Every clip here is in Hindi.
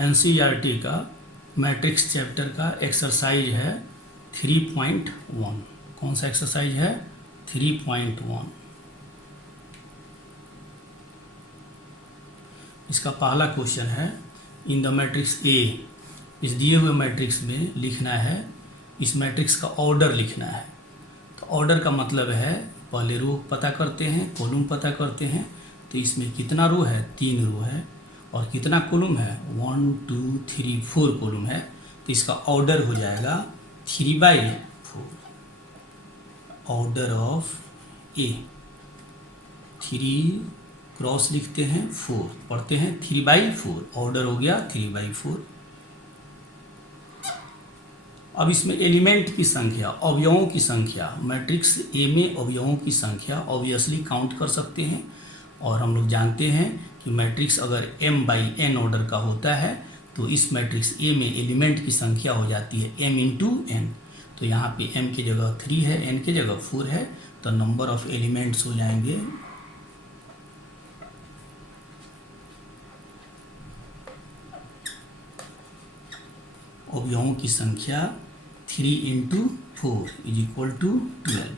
एनसीईआरटी का मैट्रिक्स चैप्टर का एक्सरसाइज है 3.1। कौन सा एक्सरसाइज है? 3.1। इसका पहला क्वेश्चन है, इन द मैट्रिक्स ए, इस दिए हुए मैट्रिक्स में लिखना है, इस मैट्रिक्स का ऑर्डर लिखना है। तो ऑर्डर का मतलब है पहले रो पता करते हैं, कॉलम पता करते हैं। तो इसमें कितना रो है? 3 रो है। और कितना कॉलम है? 1 2 3 4 कॉलम है। तो इसका ऑर्डर हो जाएगा 3/4। ऑर्डर ऑफ ए 3 क्रॉस लिखते हैं 4, पढ़ते हैं 3/4। ऑर्डर हो गया 3/4। अब इसमें एलिमेंट की संख्या, अवयवों की संख्या, मैट्रिक्स ए में अवयवों की संख्या ऑब्वियसली काउंट कर सकते हैं। और हम लोग जानते हैं कि मैट्रिक्स अगर m/n ऑर्डर का होता है तो इस मैट्रिक्स ए में एलिमेंट की संख्या हो जाती है m×n। तो यहाँ पे m की जगह 3 है, n की जगह 4 है, तो नंबर ऑफ एलिमेंट्स हो जाएंगे अवयवों की संख्या 3 × 4 = 12।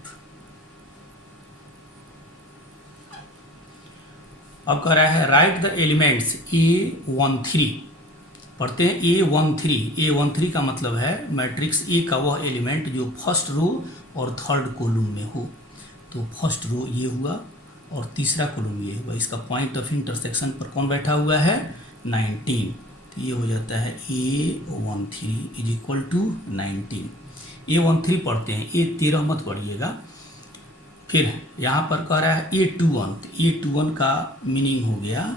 अब कह रहा है राइट द एलिमेंट्स A13। पढ़ते हैं A13। A13 का मतलब है मैट्रिक्स ए का वह एलिमेंट जो फर्स्ट रो और थर्ड कॉलम में हो। तो फर्स्ट रो ये हुआ और तीसरा कॉलम ये हुआ। इसका पॉइंट ऑफ इंटरसेक्शन पर कौन बैठा हुआ है? 19। तो ये हो जाता है A13 = 19। A13 पढ़ते हैं, A13 मत पढ़िएगा। फिर यहाँ पर कह रहा है A21। A21 का मीनिंग हो गया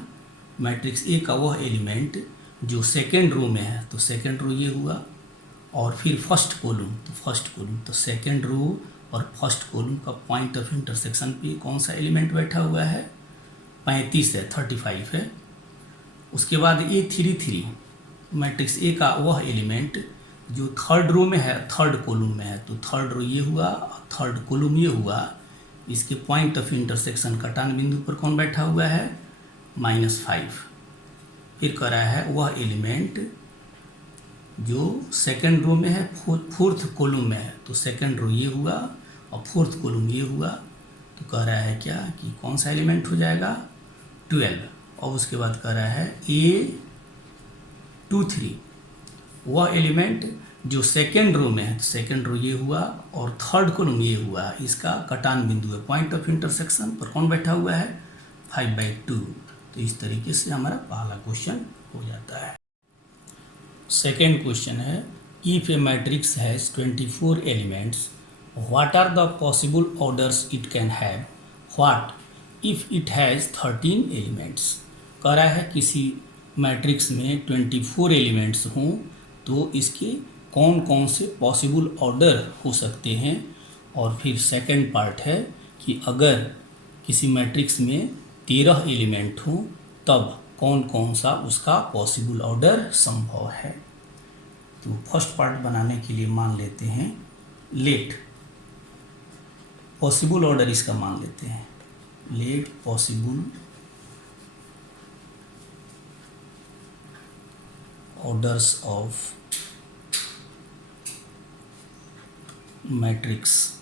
मैट्रिक्स ए का वह एलिमेंट जो सेकेंड रो में है। तो सेकेंड रो ये हुआ। और फिर फर्स्ट कॉलम, तो फर्स्ट कॉलम, तो सेकेंड रो और फर्स्ट कॉलम का पॉइंट ऑफ इंटरसेक्शन पे कौन सा एलिमेंट बैठा हुआ है? 35 है, 35 है। उसके बाद A33 मैट्रिक्स ए का वह एलिमेंट जो थर्ड रो में है, थर्ड कॉलम में है। तो थर्ड रो ये हुआ, थर्ड कॉलम ये हुआ। इसके पॉइंट ऑफ इंटरसेक्शन कटान बिंदु पर कौन बैठा हुआ है? -5। फिर कह रहा है वह एलिमेंट जो सेकेंड रो में है, फोर्थ कॉलम में है। तो सेकेंड रो ये हुआ और फोर्थ कॉलम ये हुआ। तो कह रहा है क्या कि कौन सा एलिमेंट हो जाएगा? 12। और उसके बाद कह रहा है A23 वह एलिमेंट जो सेकेंड रो में है। सेकेंड रो ये हुआ और थर्ड कॉलम ये हुआ। इसका कटान बिंदु है, पॉइंट ऑफ इंटरसेक्शन पर कौन बैठा हुआ है? 5/2। तो इस तरीके से हमारा पहला क्वेश्चन हो जाता है। सेकेंड क्वेश्चन है, if a matrix has 24 elements, what are the possible orders it can have? What if it has 13 elements? कह रहा है किसी मैट्रिक्स में 24 एलिमेंट्स हों तो इसके कौन कौन से पॉसिबल ऑर्डर हो सकते हैं। और फिर सेकंड पार्ट है कि अगर किसी मैट्रिक्स में 13 एलिमेंट हों तब कौन कौन सा उसका पॉसिबल ऑर्डर संभव है। तो फर्स्ट पार्ट बनाने के लिए मान लेते हैं लेट पॉसिबल ऑर्डर, इसका मान लेते हैं let possible orders of matrix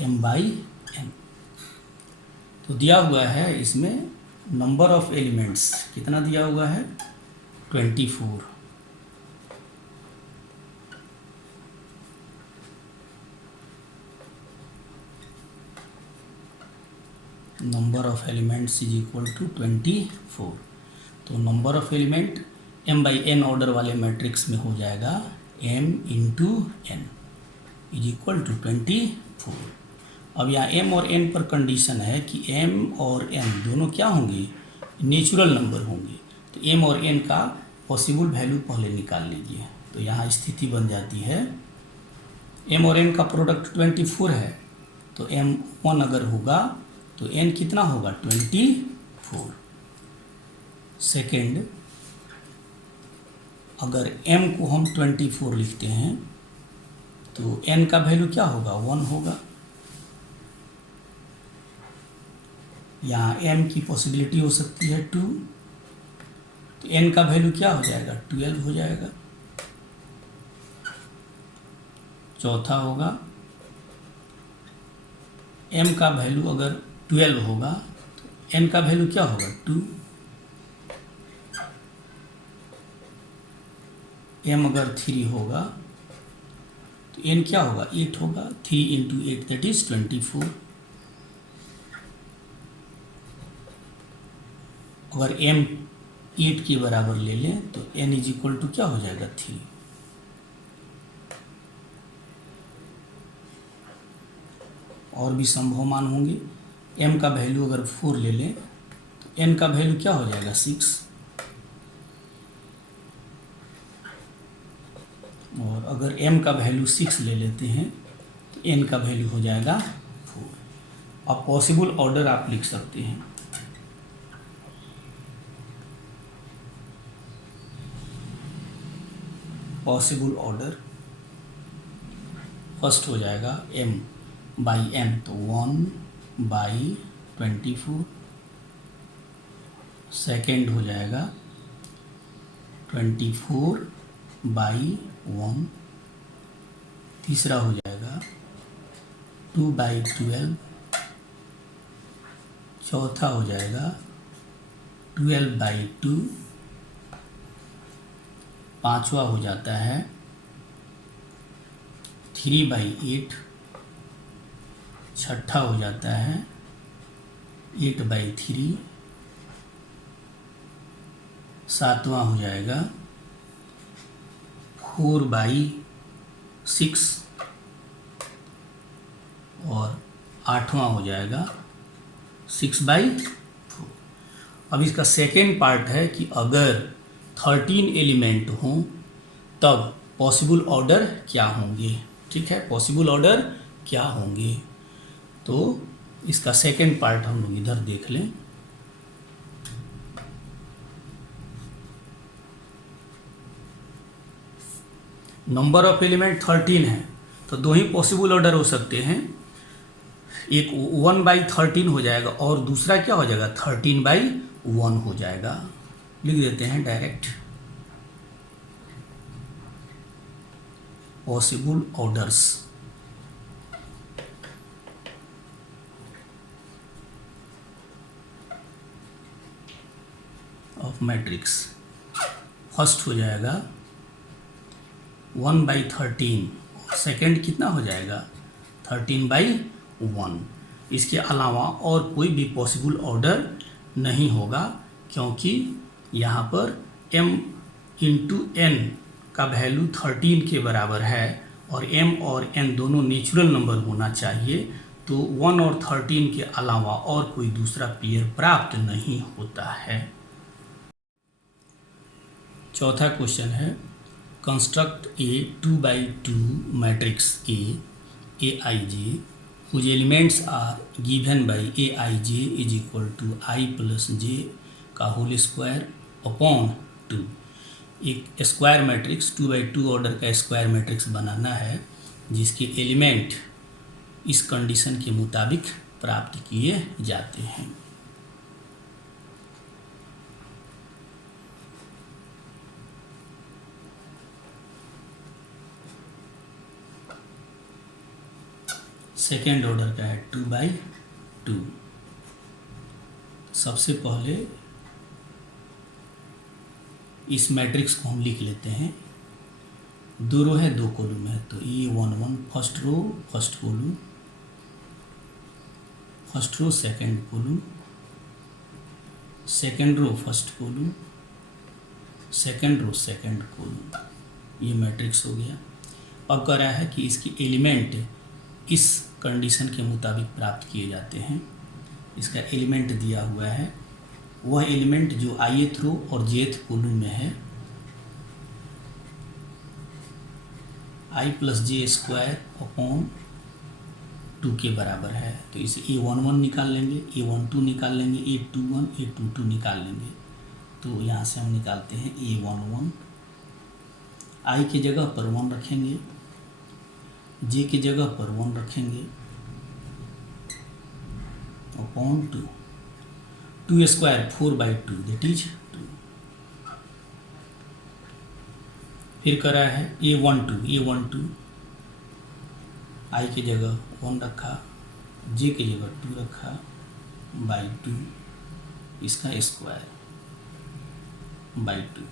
m/n। तो दिया हुआ है इसमें नंबर ऑफ एलिमेंट्स कितना दिया हुआ है? 24। Number of elements = 24। तो number of element m/n order वाले मैट्रिक्स में हो जाएगा m×n = 24। अब यहाँ m और n पर कंडीशन है कि m और n दोनों क्या होंगे? नेचुरल नंबर होंगे। तो m और n का पॉसिबल वैल्यू पहले निकाल लीजिए। तो यहाँ स्थिति बन जाती है m और n का प्रोडक्ट 24 है। तो m1 अगर होगा तो n कितना होगा? 24। सेकेंड, अगर m को हम 24 लिखते हैं तो n का वैल्यू क्या होगा? 1 होगा। यहाँ m की पॉसिबिलिटी हो सकती है 2, तो n का वैल्यू क्या हो जाएगा, 12 हो जाएगा। चौथा होगा m का वैल्यू अगर 12 होगा तो n का वैल्यू क्या होगा, 2। m अगर 3 होगा तो n क्या होगा, 8 होगा। 3 इंटू 8 दैट इज 24। अगर m 8 के बराबर ले लें तो n इज इक्वल टू क्या हो जाएगा, 3। और भी संभव मान होंगे। m का वैल्यू अगर 4 ले लें तो n का वैल्यू क्या हो जाएगा, 6। और अगर m का वैल्यू 6 ले लेते हैं तो n का वैल्यू हो जाएगा 4। अब पॉसिबल ऑर्डर आप लिख सकते हैं। पॉसिबल ऑर्डर फर्स्ट हो जाएगा m बाई n, तो 1/24। सेकेंड हो जाएगा 24/1। तीसरा हो जाएगा 2/12। चौथा हो जाएगा 12/2। पांचवा हो जाता है 3/8। छठा हो जाता है 8/3। सातवां हो जाएगा 4/6। और आठवां हो जाएगा 6/4। अब इसका सेकेंड पार्ट है कि अगर 13 एलिमेंट हों तब पॉसिबल ऑर्डर क्या होंगे। ठीक है, पॉसिबल ऑर्डर क्या होंगे, तो इसका सेकेंड पार्ट हम लोग इधर देख लें। नंबर ऑफ एलिमेंट 13 है तो दो ही पॉसिबल ऑर्डर हो सकते हैं। एक 1/13 हो जाएगा और दूसरा क्या हो जाएगा, 13/1 हो जाएगा। लिख देते हैं direct possible orders of matrix. First हो जाएगा 1/13। सेकेंड कितना हो जाएगा, 13/1। इसके अलावा और कोई भी पॉसिबल ऑर्डर नहीं होगा, क्योंकि यहाँ पर m इंटू n का वैल्यू 13 के बराबर है और m और n दोनों नेचुरल नंबर होना चाहिए। तो 1 और 13 के अलावा और कोई दूसरा पेयर प्राप्त नहीं होता है। चौथा क्वेश्चन है, construct A 2/2 matrix Aij whose elements are given by Aij is equal to I plus j का होल स्क्वायर अपॉन 2। एक स्क्वायर मैट्रिक्स 2/2 ऑर्डर का स्क्वायर मैट्रिक्स बनाना है जिसके एलिमेंट इस कंडीशन के मुताबिक प्राप्त किए जाते हैं। सेकेंड ऑर्डर का है 2/2। सबसे पहले इस मैट्रिक्स को हम लिख लेते हैं। दो रो है, दो कॉलम है, तो E11 first row first column, first row second column, second row first column, second row second column. ये मैट्रिक्स हो गया। अब कह रहा है कि इसके एलिमेंट इस कंडीशन के मुताबिक प्राप्त किए जाते हैं। इसका एलिमेंट दिया हुआ है, वह एलिमेंट जो ith रो और jth कॉलम में है I plus j square upon 2 के बराबर है। तो इसे A11 निकाल लेंगे, A12 निकाल लेंगे, A21 A22 निकाल लेंगे। तो यहाँ से हम निकालते हैं A11। I की जगह पर 1 रखेंगे, j की जगह पर 1 रखेंगे अपॉन 2। 2 square 4/2 that is 2। फिर करा है A12 आई की जगह 1 रखा, जे की जगह 2 रखा बाई 2, इसका स्क्वायर बाई 2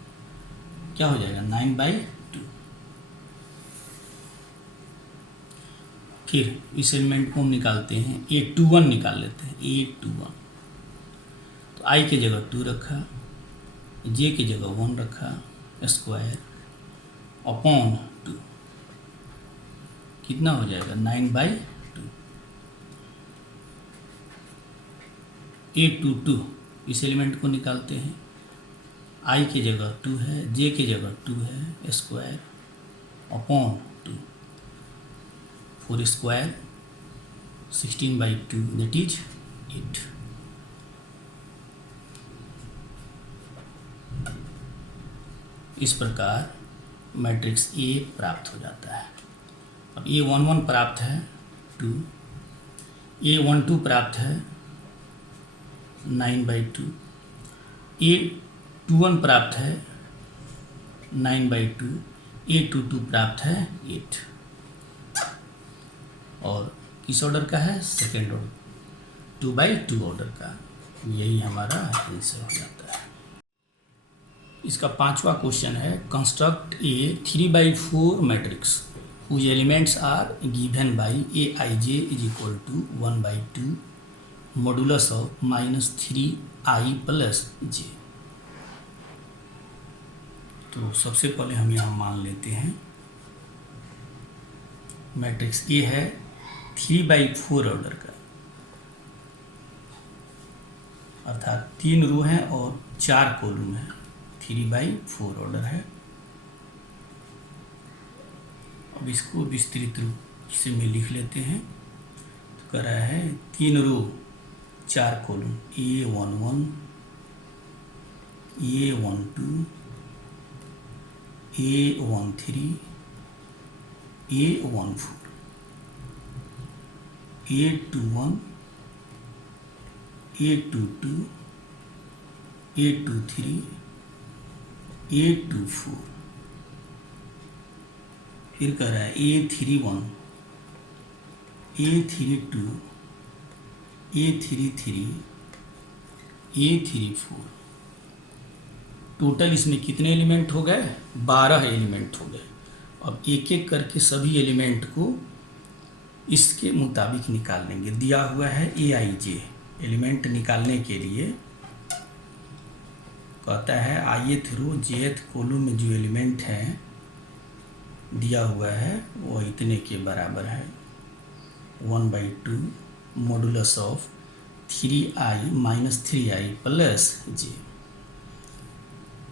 क्या हो जाएगा 9/2। फिर इस एलिमेंट को हम निकालते हैं, A21 निकाल लेते हैं। A21 तो आई की जगह 2 रखा, जे की जगह 1 रखा, स्क्वायर अपॉन 2 कितना हो जाएगा 9/2। A22 इस एलिमेंट को निकालते हैं, आई की जगह 2 है, जे की जगह 2 है, square upon 2 4 square 16/2 that is 8। इस प्रकार मैट्रिक्स ए प्राप्त हो जाता है। अब A11 प्राप्त है 2, A12 प्राप्त है 9/2, A21 प्राप्त है 9/2, A22 प्राप्त है 8 और किस ऑर्डर का है सेकेंड ऑर्डर 2/2 ऑर्डर का। यही हमारा आंसर हो जाता है। इसका 5वां क्वेश्चन है construct A 3/4 matrix whose elements are given by Aij is equal to 1/2 modulus of -3i plus j। तो सबसे पहले हम यहाँ मान लेते हैं मैट्रिक्स ए है 3/4 ऑर्डर का, अर्थात 3 रो हैं और 4 कॉलम है, 3/4 ऑर्डर है। अब इसको विस्तृत रूप से में लिख लेते हैं। तो कह रहा है 3 रो 4 column A11, A12, A13, A14, A21, A22, A23, A24। फिर कह रहा है A31, A32, A33, A34। Total इसमें कितने एलिमेंट हो गए 12 एलिमेंट हो गए। अब एक एक करके सभी एलिमेंट को इसके मुताबिक निकाल लेंगे। दिया हुआ है Aij एलिमेंट निकालने के लिए कहता है ith रो jth कॉलम में जो एलिमेंट है दिया हुआ है वो इतने के बराबर है 1/2 modulus of 3i minus 3i plus J.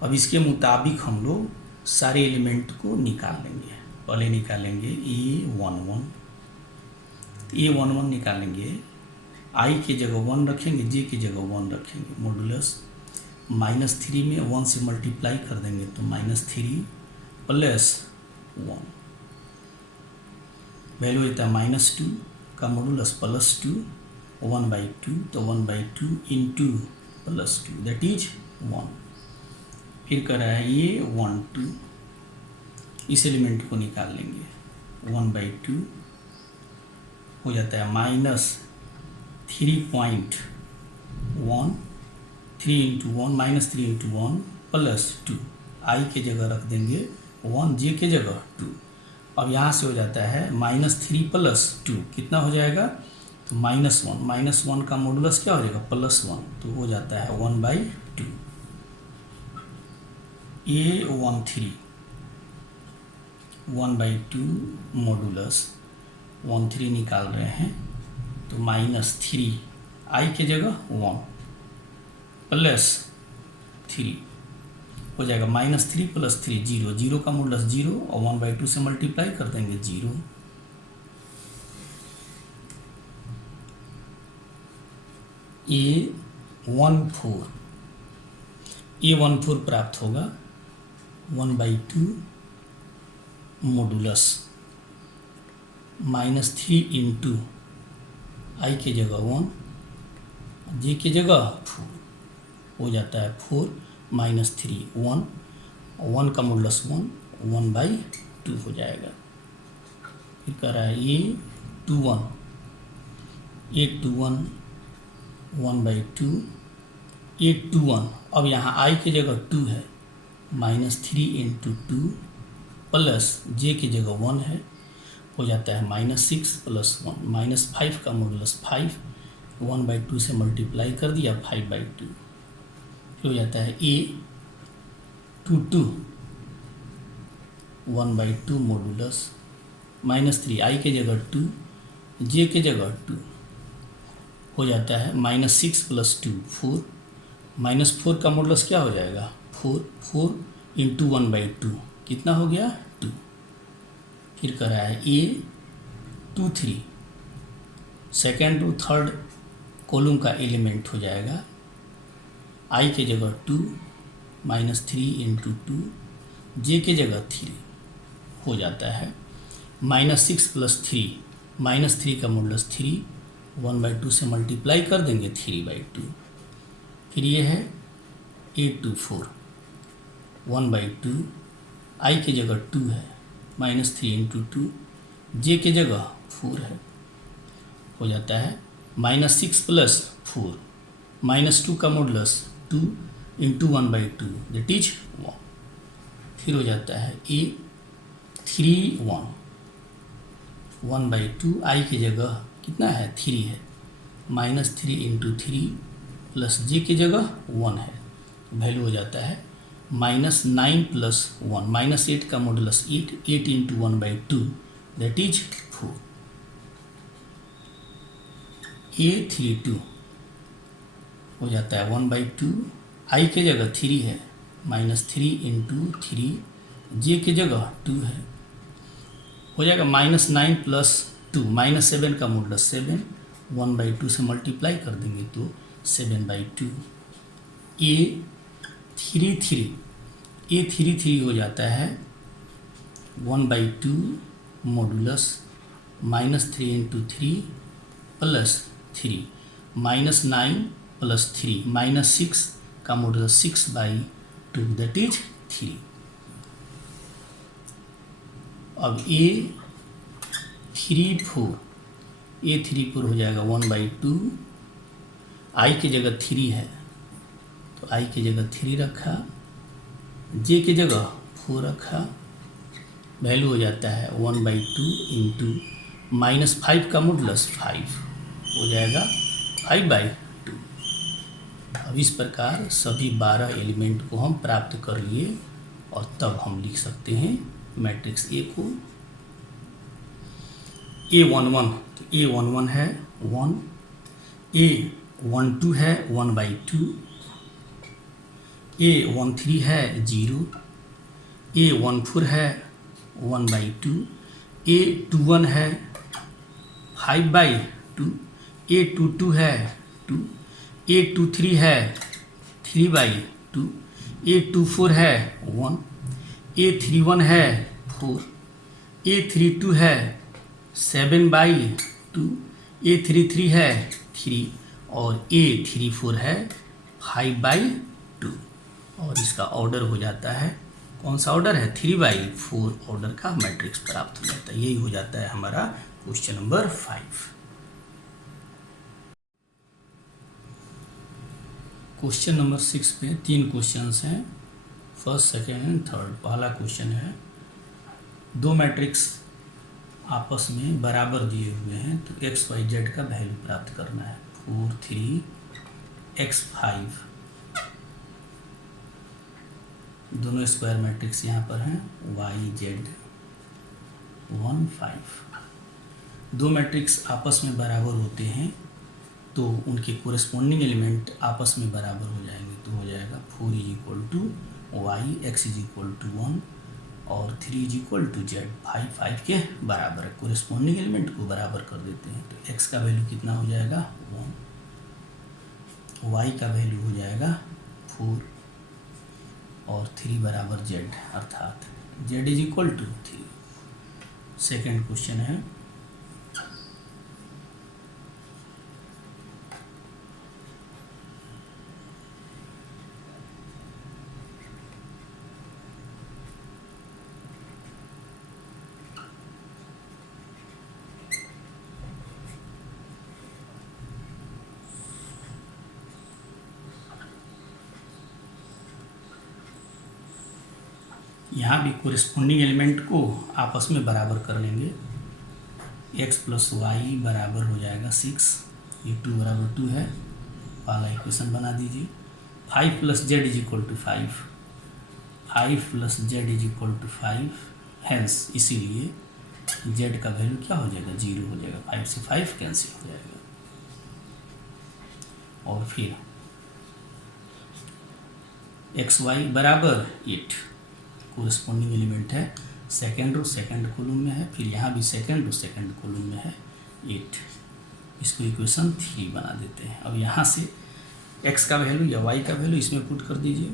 अब इसके मुताबिक हम लोग सारे एलिमेंट को निकाल लेंगे। पहले निकालेंगे A11, A11 निकालेंगे, i की जगह 1 रखेंगे, j की जगह 1 रखेंगे, मॉडुलस -3 में 1 से मल्टीप्लाई कर देंगे तो -3 प्लस 1 वैल्यू होता है -2 का मॉडुलस +2 1/2 तो 1/2 इंटू +2 दैट इज 1। फिर कर रहा है ये 1/2 इस एलिमेंट को निकाल लेंगे 1/2 हो जाता है -3.1 3 इंटू 1 -3 इंटू 1 +2 आई के जगह रख देंगे 1 जे के जगह 2। अब यहाँ से हो जाता है -3 + 2 कितना हो जाएगा तो -1 का मॉडुलस क्या हो जाएगा +1 तो हो जाता है 1/2। A13 1/2 मॉडुलस 13 निकाल रहे हैं तो -3 आई के जगह 1 +3 हो जाएगा -3 + 3 0 0 का मॉडुलस 0 और 1/2 से मल्टीप्लाई कर देंगे 0। A14 प्राप्त होगा 1/2 मॉडुलस -3 इंटू आई के जगह 1 जे की जगह 4 हो जाता है 4 -3 1 1 का मॉडुलस 1 1/2 हो जाएगा। फिर कह रहा है A21 1/2 A21। अब यहाँ I की जगह 2 है, -3 × 2 प्लस J की जगह 1 है, हो जाता है -6 + 1 -5 का मॉडुलस 5, 1/2 से मल्टीप्लाई कर दिया 5/2, हो जाता है A22 1/2 मॉडुलस -3 I की जगह 2 J की जगह 2, हो जाता है -6 + 2 4, -4 का मॉडुलस क्या हो जाएगा 4 × 1/2 कितना हो गया 2। फिर कर रहा है A23 second to third column का एलिमेंट हो जाएगा, I की जगह 2 -3 × 2, J की जगह 3, हो जाता है -6 + 3 -3 का मॉडुलस 3, 1/2 से मल्टीप्लाई कर देंगे 3/2। फिर ये है A24 1/2, I की जगह 2 है, -3 × 2, J की जगह 4 है, हो जाता है -6 + 4 -2 का मॉडुलस 2 × 1/2 दैट इज 1। फिर हो जाता है A31 1/2, I की जगह कितना है 3 है, -3 × 3 प्लस J की जगह 1 है, वैल्यू हो जाता है -9 + 1 -8 का मॉडुलस 8 × 1/2 दैट इज 4। A32 हो जाता है 1/2, I की जगह 3 है, -3 × 3, J की जगह 2 है, हो जाएगा -9 + 2 -7 का मॉडुलस 7, 1/2 से मल्टीप्लाई कर देंगे तो 7/2। A33 हो जाता है 1/2 मॉडुलस -3 × 3 प्लस 3, -9 + 3 -6 का मॉडुलस 6/2 दैट इज 3। अब A34 हो जाएगा 1/2, I की जगह 3 है तो I की जगह 3 रखा, J की जगह 4 रखा, वैल्यू हो जाता है 1/2 × -5 का मॉडुलस 5, हो जाएगा 5/2। अब इस प्रकार सभी 12 एलिमेंट को हम प्राप्त कर लिए और तब हम लिख सकते हैं मैट्रिक्स A को। A11 तो A11 है 1, A12 है 1/2, A13 है 0, A14 है 1/2, A21 है 5/2, A22 है 2, A23 है 3/2, A24 है 1, A31 है 4, A32 है 7/2, A33 है 3 और A34 है 5/2। और इसका ऑर्डर हो जाता है, कौन सा ऑर्डर है 3/4 ऑर्डर का मैट्रिक्स प्राप्त हो जाता है। यही हो जाता है हमारा क्वेश्चन नंबर 5। क्वेश्चन नंबर 6 में 3 क्वेश्चंस हैं, फर्स्ट सेकेंड एंड थर्ड। पहला क्वेश्चन है, दो मैट्रिक्स आपस में बराबर दिए हुए हैं तो XYZ का वैल्यू प्राप्त करना है। 4 3 X5 दोनों स्क्वायर मैट्रिक्स यहाँ पर हैं, YZ 1 5। दो मैट्रिक्स आपस में बराबर होते हैं तो उनके कोरेस्पॉन्डिंग एलिमेंट आपस में बराबर हो जाएंगे, तो हो जाएगा 4 = Y, X = 1 और 3 = Z। 5 के बराबर है, कोरेस्पॉन्डिंग एलिमेंट को बराबर कर देते हैं तो X का वैल्यू कितना हो जाएगा 1, Y का वैल्यू हो जाएगा 4 और 3 = Z अर्थात Z = 3। सेकेंड क्वेश्चन है, यहाँ भी कोरिस्पोंडिंग एलिमेंट को आपस में बराबर कर लेंगे। x प्लस वाई बराबर हो जाएगा 6, ये 2 बराबर 2 है, वाला इक्वेशन बना दीजिए। 5 plus z is equal to 5, 5 plus z is equal to 5, hence इसीलिए z का वैल्यू क्या हो जाएगा, 0 हो जाएगा। 5 से 5 कैंसिल हो जाएगा। और फिर एक्स वाई बराबर 8 कोरिस्पोंडिंग एलिमेंट है, सेकेंड रो सेकेंड कॉलम में है, फिर यहाँ भी सेकेंड रो सेकेंड कॉलम में है 8। इसको इक्वेशन 3 बना देते हैं। अब यहाँ से x का वैल्यू या y का वैल्यू इसमें पुट कर दीजिए।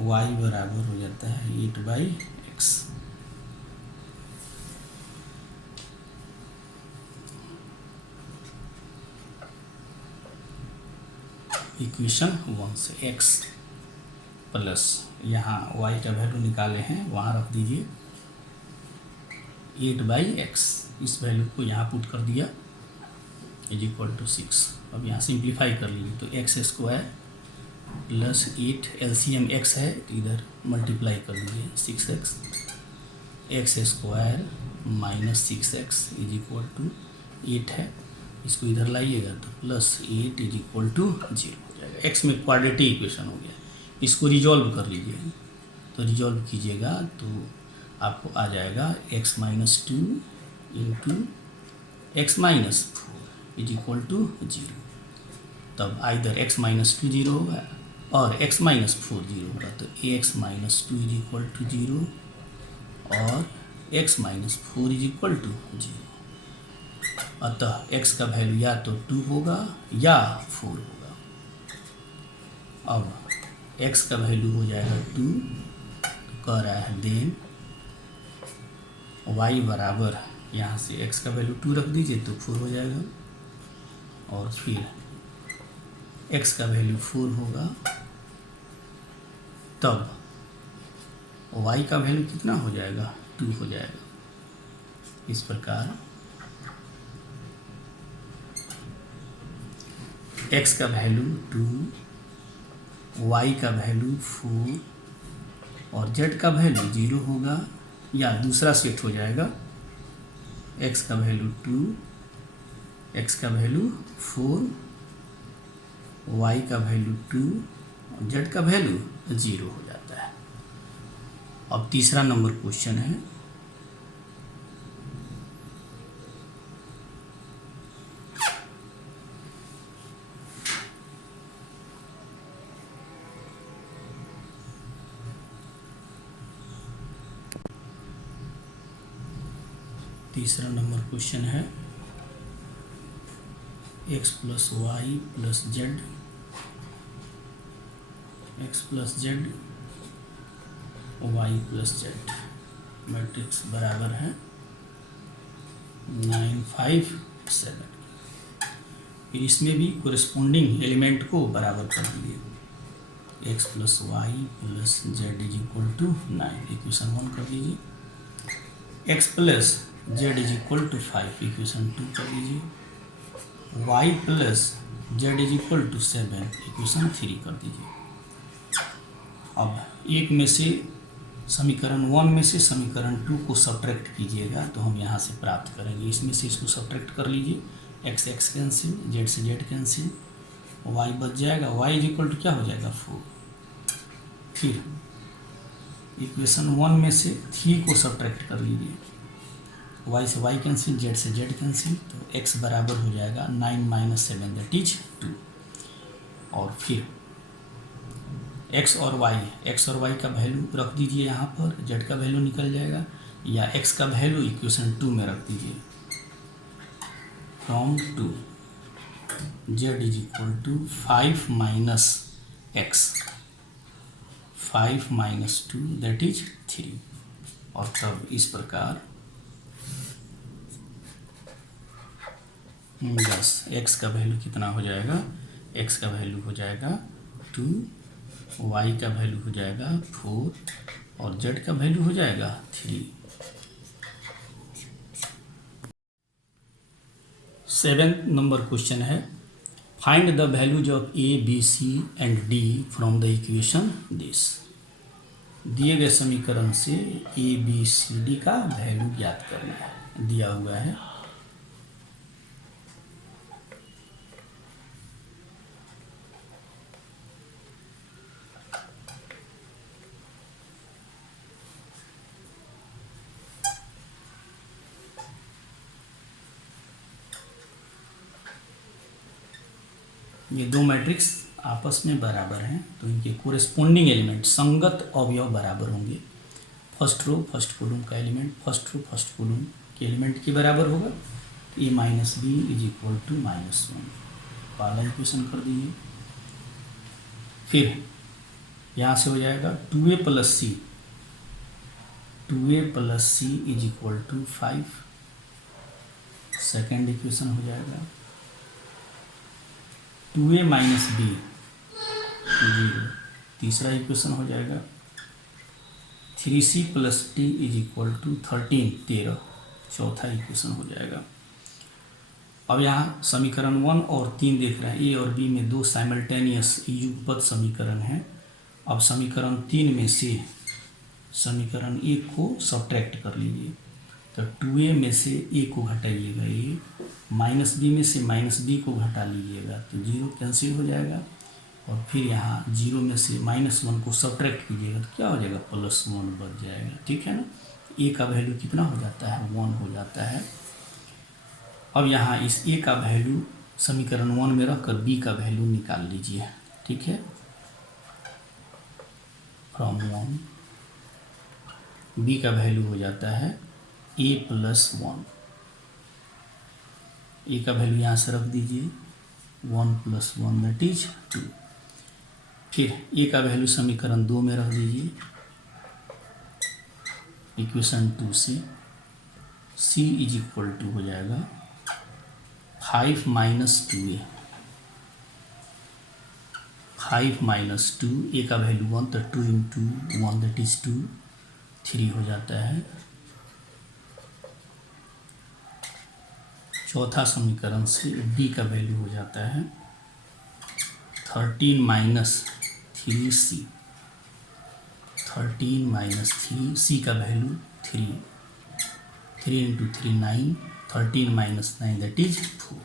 y बराबर हो जाता है 8/x। इक्वेशन 1 से x प्लस यहाँ y का वैल्यू निकाले हैं, वहाँ रख दीजिए 8/x। इस वैल्यू को यहाँ पुट कर दिया इज इक्वल टू 6। अब यहाँ सिंप्लीफाई कर लीजिए तो x square plus 8 LCM x है तो इधर मल्टीप्लाई कर लीजिए 6x, x square minus 6x is equal to 8 है, इसको इधर लाइएगा तो प्लस 8 इज इक्वल टू 0 हो जाएगा। x में क्वाड्रेटिक इक्वेशन हो गया। इसको रिजॉल्व कर लीजिए, तो रिजॉल्व कीजिएगा तो आपको आ जाएगा x minus 2 into x minus 4 is equal to 0। तब आइदर x माइनस 2 0 होगा और x माइनस 4 0 होगा, तो x minus 2 is equal to 0 और x minus 4 is equal to 0। अतः x का वैल्यू या तो 2 होगा या 4 होगा। अब x का वैल्यू हो जाएगा 2, तो कह रहा है देन y बराबर, यहाँ से x का वैल्यू 2 रख दीजिए तो 4 हो जाएगा, और फिर x का वैल्यू 4 होगा, तब y का वैल्यू कितना हो जाएगा, 2 हो जाएगा। इस प्रकार x का वैल्यू 2, y का वैल्यू 4 और z का वैल्यू 0 होगा, या दूसरा सेट हो जाएगा x का वैल्यू 2, x का वैल्यू 4, y का वैल्यू 2 और z का वैल्यू 0 हो जाता है। अब तीसरा नंबर क्वेश्चन है, तीसरा नंबर क्वेश्चन है x plus y plus z, x plus z y plus z matrix बराबर है 9 5 7। फिर इसमें भी कोरिस्पोंडिंग एलिमेंट को बराबर कर दीजिए। x plus y plus z is equal to 9, equation 1 कर दीजिए। x plus z is equal to 5, equation 2 कर दीजिए। y plus z is equal to 7, equation 3 कर दीजिए। अब एक में से समीकरण 1 में से समीकरण 2 को सब्ट्रैक्ट कीजिएगा तो हम यहाँ से प्राप्त करेंगे। इसमें से इसको सब्ट्रैक्ट कर लीजिए, x x कैंसिल, z से z कैंसिल, y बच जाएगा, y इज इक्वल टू क्या हो जाएगा 4। फिर इक्वेशन 1 में से 3 को सब्ट्रैक्ट कर लीजिए, y से y कैंसिल, z से z कैंसिल, तो x बराबर हो जाएगा 9 माइनस 7 दैट इज 2। और फिर x और y का वैल्यू रख दीजिए यहाँ पर, z का वैल्यू निकल जाएगा, या x का वैल्यू इक्वेशन 2 में रख दीजिए। From 2 z is equal to 5 minus x, 5 minus 2 that is 3। और तब इस प्रकार बस x का वैल्यू कितना हो जाएगा, x का वैल्यू हो जाएगा 2, y का वैल्यू हो जाएगा 4 और z का वैल्यू हो जाएगा 3। 7th नंबर क्वेश्चन है, find the values of a b c and d from the equation this. दिए गए समीकरण से ए बी सी डी का वैल्यू ज्ञात करना है, दिया हुआ है। ये दो मैट्रिक्स आपस में बराबर हैं तो इनके कोरेस्पोंडिंग एलिमेंट संगत अवयव बराबर होंगे। फर्स्ट रो फर्स्ट कॉलम का element first row first column के एलिमेंट के बराबर होगा। A minus B is equal to -1, पहला इक्वेशन कर दीजिए। फिर यहाँ से हो जाएगा 2a plus c is equal to 5, second equation हो जाएगा। 2a माइनस बी 0, तीसरा इक्वेशन हो जाएगा। 3c plus d is equal to 13, चौथा इक्वेशन हो जाएगा। अब यहाँ समीकरण 1 और 3 देख रहे हैं, ए और बी में दो साइमल्टेनियस युगपत समीकरण हैं। अब समीकरण 3 में से समीकरण 1 को सब्ट्रैक्ट कर लीजिए, तो 2a में से a को घटाइएगा, ए माइनस बी में से माइनस बी को घटा लीजिएगा तो 0 कैंसिल हो जाएगा। और फिर यहाँ 0 में से -1 को सब्ट्रैक्ट कीजिएगा तो क्या हो जाएगा, +1 बच जाएगा। ठीक है ना, a का वैल्यू कितना हो जाता है, 1 हो जाता है। अब यहाँ इस a का वैल्यू समीकरण 1 में रखकर b का वैल्यू निकाल लीजिए। ठीक है, फ्रॉम 1 b का वैल्यू हो जाता है a प्लस 1, a का वैल्यू यहाँ से रख दीजिए 1 प्लस 1 दैट इज 2। फिर a का वैल्यू समीकरण 2 में रख दीजिए इक्वेशन 2 से, c इज इक्वल टू हो जाएगा 5 माइनस 2a, 5 माइनस 2, a का वैल्यू 1 तो 2 इंटू 1 दैट इज 2, 3 हो जाता है। चौथा समीकरण से b का वैल्यू हो जाता है 13 माइनस 3c, 13 माइनस 3c का value 3, 3 into 3 9, 13 minus 9 that is 4।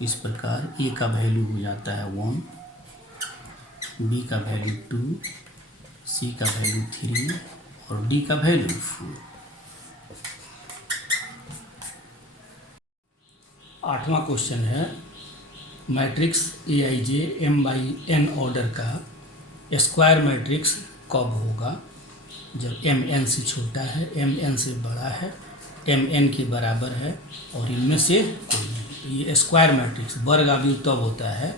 इस प्रकार a का वैल्यू हो जाता है 1, b का वैल्यू 2, c का वैल्यू 3 और d का वैल्यू 4। 8वां क्वेश्चन है, मैट्रिक्स Aij m/n ऑर्डर का स्क्वायर मैट्रिक्स कब होगा, जब mn से छोटा है, mn से बड़ा है, mn के बराबर है और इनमें से कोई नहीं। ये स्क्वायर मैट्रिक्स वर्ग अवयव तब होता है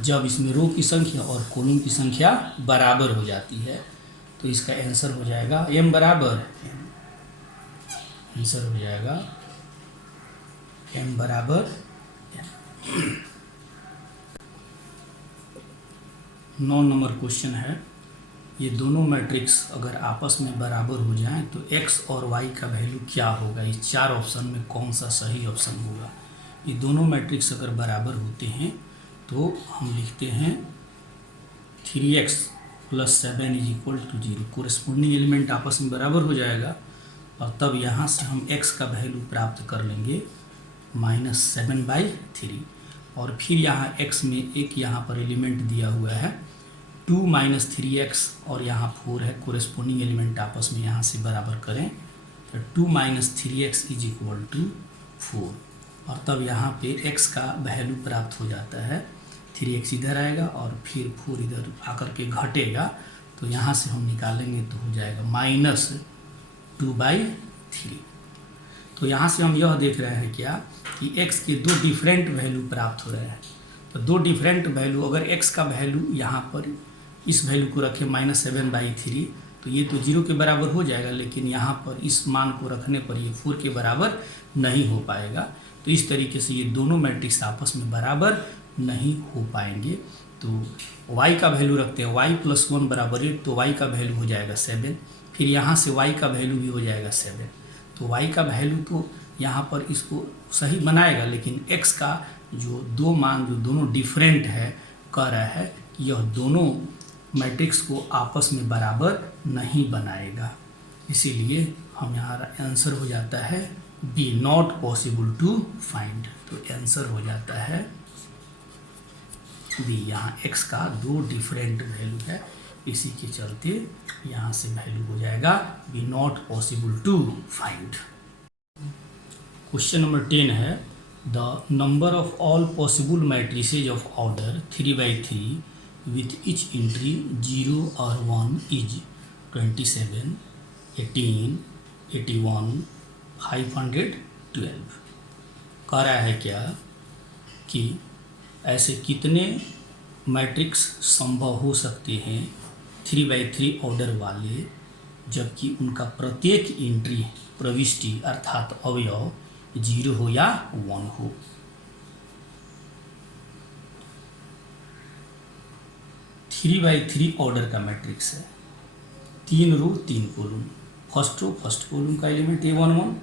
जब इसमें रो की संख्या और कॉलम की संख्या बराबर हो जाती है। तो इसका आंसर हो जाएगा m बराबर m, आंसर हो जाएगा m बराबर m। 9 नंबर क्वेश्चन है, ये दोनों मैट्रिक्स अगर आपस में बराबर हो जाएं तो x और y का वैल्यू क्या होगा, इस 4 ऑप्शन में कौन सा सही ऑप्शन होगा। ये दोनों मैट्रिक्स अगर बराबर होते हैं तो हम लिखते हैं 3x plus 7 is equal to 0, corresponding element आपस में बराबर हो जाएगा और तब यहाँ से हम x का वैल्यू प्राप्त कर लेंगे -7/3। और फिर यहाँ x में एक यहाँ पर एलिमेंट दिया हुआ है 2 माइनस 3x और यहाँ 4 है, कोरेस्पोंडिंग एलिमेंट आपस में यहाँ से बराबर करें तो 2 minus 3x is equal to 4 और तब यहाँ पे x का वैल्यू प्राप्त हो जाता है। 3x इधर आएगा और फिर 4 इधर आकर के घटेगा तो यहाँ से हम निकालेंगे तो हो जाएगा -2/3। तो यहाँ से हम यह देख रहे हैं क्या कि x के दो डिफरेंट वैल्यू प्राप्त हो रहे हैं। तो दो डिफरेंट वैल्यू, अगर x का वैल्यू यहाँ पर इस वैल्यू को रखें -7/3 तो ये तो 0 के बराबर हो जाएगा, लेकिन यहाँ पर इस मान को रखने पर ये 4 के बराबर नहीं हो पाएगा। तो इस तरीके से ये दोनों मैट्रिक्स आपस में बराबर नहीं हो पाएंगे। तो y का वैल्यू रखते हैं, y + 1 = 8 तो y का वैल्यू हो जाएगा 7। फिर यहाँ से y का वैल्यू भी हो जाएगा 7। तो y का वैल्यू तो यहाँ पर इसको सही बनाएगा, लेकिन x का जो दो मान जो दोनों डिफरेंट है कह रहा है कि यह दोनों मैट्रिक्स को आपस में बराबर नहीं बनाएगा, इसीलिए हम यहाँ आंसर हो जाता है B, not possible to find. तो आंसर हो जाता है बी। यहाँ x का दो डिफरेंट वैल्यू है, इसी के चलते यहाँ से वैल्यू हो जाएगा B, not possible to find. Question number 10 है the number of all possible matrices of order 3/3 with each entry 0 और 1 इज 27, 18, 81, 512। कह रहा है क्या कि ऐसे कितने मैट्रिक्स संभव हो सकते हैं 3/3 ऑर्डर वाले, जबकि उनका प्रत्येक एंट्री प्रविष्टि अर्थात अवयव 0 हो या 1 हो। थ्री बाई थ्री ऑर्डर का मैट्रिक्स है, 3 row 3 column. First row first column का element A11,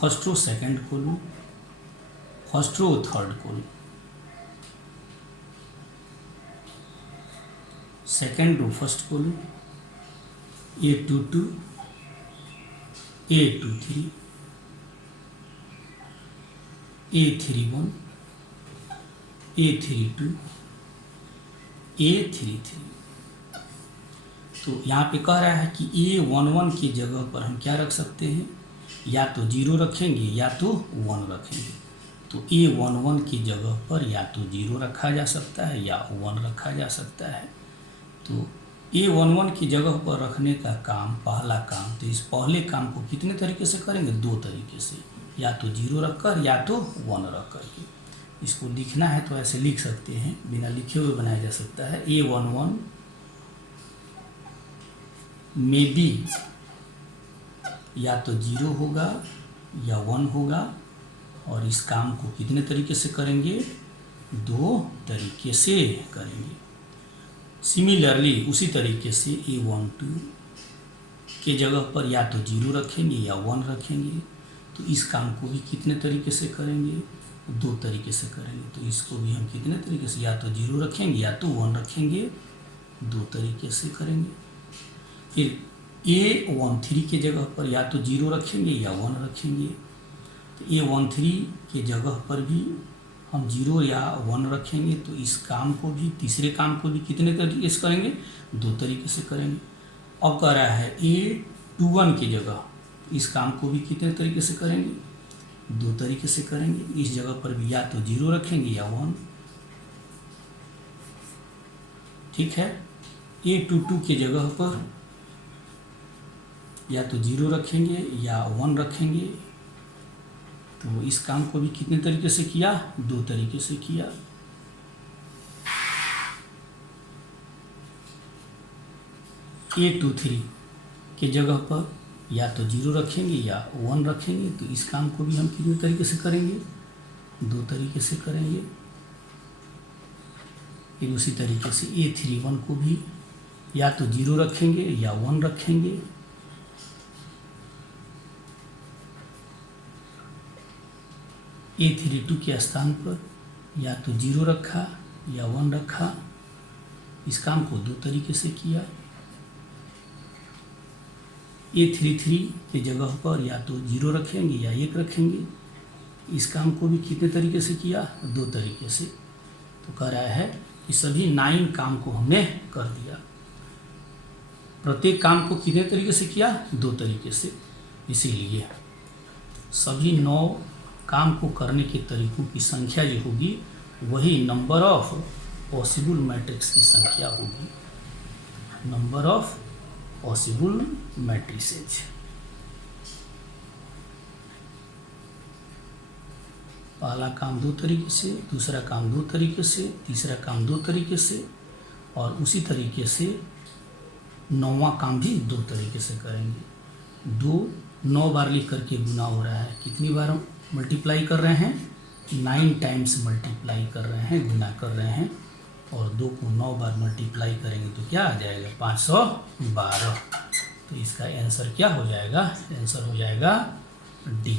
first row second column, first row third column, second row first column, A22, A23, A31, A32, A33। तो यहाँ पे कह रहा है कि A11 की जगह पर हम क्या रख सकते हैं, या तो 0 रखेंगे या तो 1 रखेंगे। तो A11 की जगह पर या तो 0 रखा जा सकता है या 1 रखा जा सकता है। तो A11 की जगह पर रखने का काम, पहला काम, तो इस पहले काम को कितने तरीके से करेंगे, 2 तरीके से, या तो 0 रखकर या तो 1 रख करके। इसको लिखना है तो ऐसे लिख सकते हैं, बिना लिखे हुए बनाया जा सकता है। A11 में बी या तो 0 होगा या 1 होगा, और इस काम को कितने तरीके से करेंगे, 2 तरीके से करेंगे। सिमिलरली उसी तरीके से A12 के जगह पर या तो 0 रखेंगे या 1 रखेंगे, तो इस काम को भी कितने तरीके से करेंगे, 2 तरीके से करेंगे। तो इसको भी हम कितने तरीके से, या तो 0 रखेंगे या तो 1 रखेंगे, 2 तरीके से करेंगे। फिर A13 के जगह पर या तो 0 रखेंगे या 1 रखेंगे, तो A13 के जगह पर भी हम 0 या 1 रखेंगे। तो इस काम को भी, तीसरे काम को भी कितने तरीके से करेंगे, 2 तरीके से करेंगे। अब कह रहा है A21 की जगह इस काम को भी कितने तरीके से करेंगे, 2 तरीके से करेंगे। इस जगह पर भी या तो 0 रखेंगे या 1, ठीक है। A22 की जगह पर या तो 0 रखेंगे या 1 रखेंगे, तो इस काम को भी कितने तरीके से किया, 2 तरीके से किया। A23 के जगह पर या तो 0 रखेंगे या 1 रखेंगे, तो इस काम को भी हम कितने तरीके से करेंगे, 2 तरीके से करेंगे। फिर उसी तरीके से A31 को भी या तो 0 रखेंगे या 1 रखेंगे। A32 के स्थान पर या तो 0 रखा या 1 रखा, इस काम को 2 तरीके से किया। A33 के जगह पर या तो 0 रखेंगे या 1 रखेंगे, इस काम को भी कितने तरीके से किया, 2 तरीके से। तो कह रहा है कि सभी 9 काम को हमने कर दिया। प्रत्येक काम को कितने तरीके से किया, 2 तरीके से। इसीलिए सभी 9 काम को करने के तरीकों की संख्या जो होगी वही नंबर ऑफ पॉसिबल मैट्रिक्स की संख्या होगी, नंबर ऑफ पॉसिबल मैट्रिसेज। पहला काम 2 तरीके से, दूसरा काम 2 तरीके से, तीसरा काम 2 तरीके से, और उसी तरीके से 9वां काम भी 2 तरीके से करेंगे। 9 बार लिख करके गुना हो रहा है, कितनी बार मल्टीप्लाई कर रहे हैं, 9 टाइम्स मल्टीप्लाई कर रहे हैं, गुना कर रहे हैं। और 2 को 9 बार मल्टीप्लाई करेंगे तो क्या आ जाएगा, 512। तो इसका आंसर क्या हो जाएगा, आंसर हो जाएगा डी।